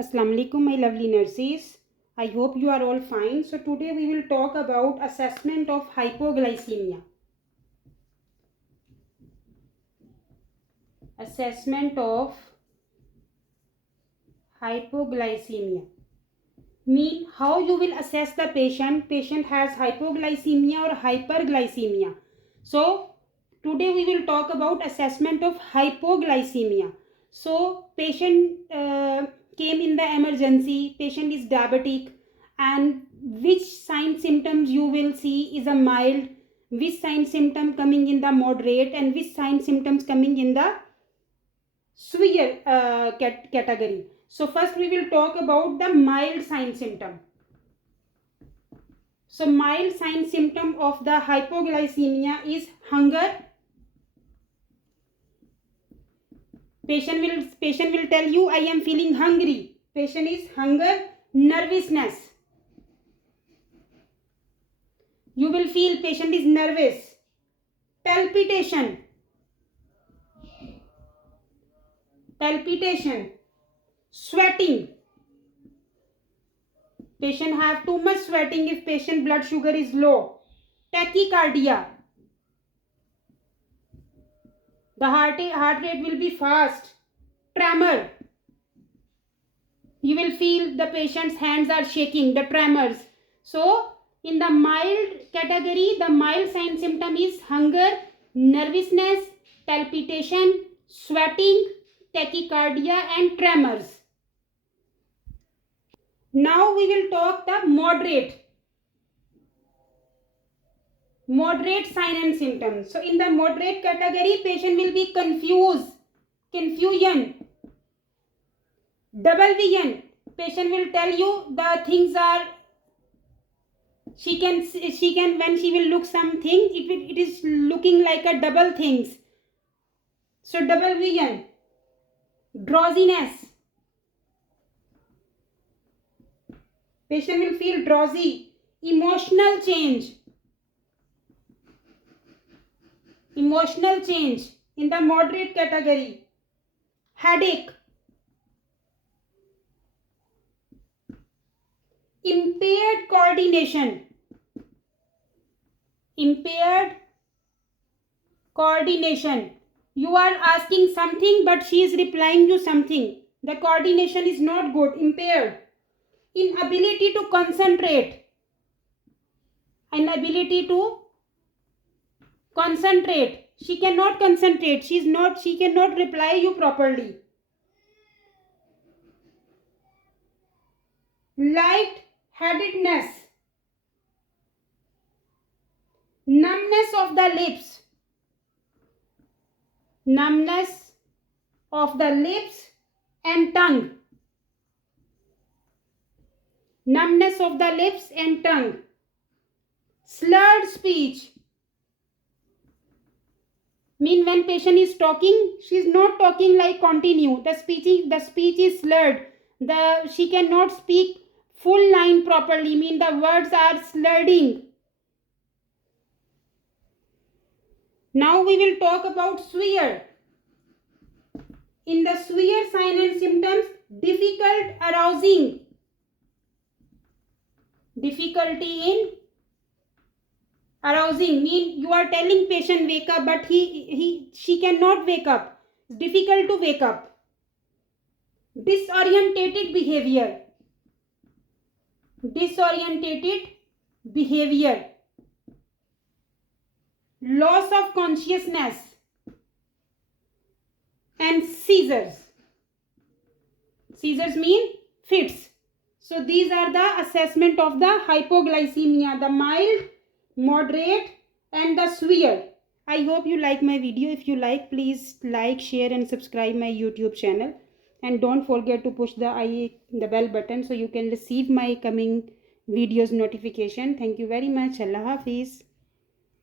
Assalamu alaikum, my lovely nurses. I hope you are all fine. So today we will talk about assessment of hypoglycemia. Assessment of hypoglycemia mean how you will assess the patient has hypoglycemia or hyperglycemia. So today we will talk about assessment of hypoglycemia. So patient came in the emergency, patient is diabetic, and which sign symptoms you will see is a mild, which sign symptom coming in the moderate, and which sign symptoms coming in the severe category. So first we will talk about the mild sign symptom. So mild sign symptom of the hypoglycemia is hunger. Patient will tell you, I am feeling hungry. Patient is hunger. Nervousness. You will feel patient is nervous. Palpitation. Sweating. Patient have too much sweating if patient blood sugar is low. Tachycardia. The heart rate will be fast. Tremor. You will feel the patient's hands are shaking, the tremors. So in the mild category, the mild sign symptom is hunger, nervousness, palpitation, sweating, tachycardia and tremors. Now we will talk the moderate sign and symptoms. So in the moderate category, patient will be confusion, double vision. Patient will tell you the things are, she can when she will look something, it is looking like a double things. So double vision, drowsiness. Patient will feel drowsy. Emotional change in the moderate category. Headache. Impaired coordination. You are asking something but she is replying you something. The coordination is not good. Impaired. Inability to concentrate. She cannot concentrate. She cannot reply you properly. Light-headedness. Numbness of the lips and tongue. Slurred speech. Mean when patient is talking, she is not talking like continue. The speech is slurred. She cannot speak full line properly. Mean the words are slurring. Now we will talk about severe. In the severe sign and symptoms, difficulty in arousing. Mean you are telling patient wake up, but she cannot wake up. It's difficult to wake up. Disorientated behavior. Loss of consciousness and seizures. Seizures mean fits. So these are the assessment of the hypoglycemia, the mild, moderate and the severe. I hope you like my video. If you like, please like, share and subscribe my YouTube channel. And don't forget to push the bell button so you can receive my coming videos notification. Thank you very much. Allah Hafiz.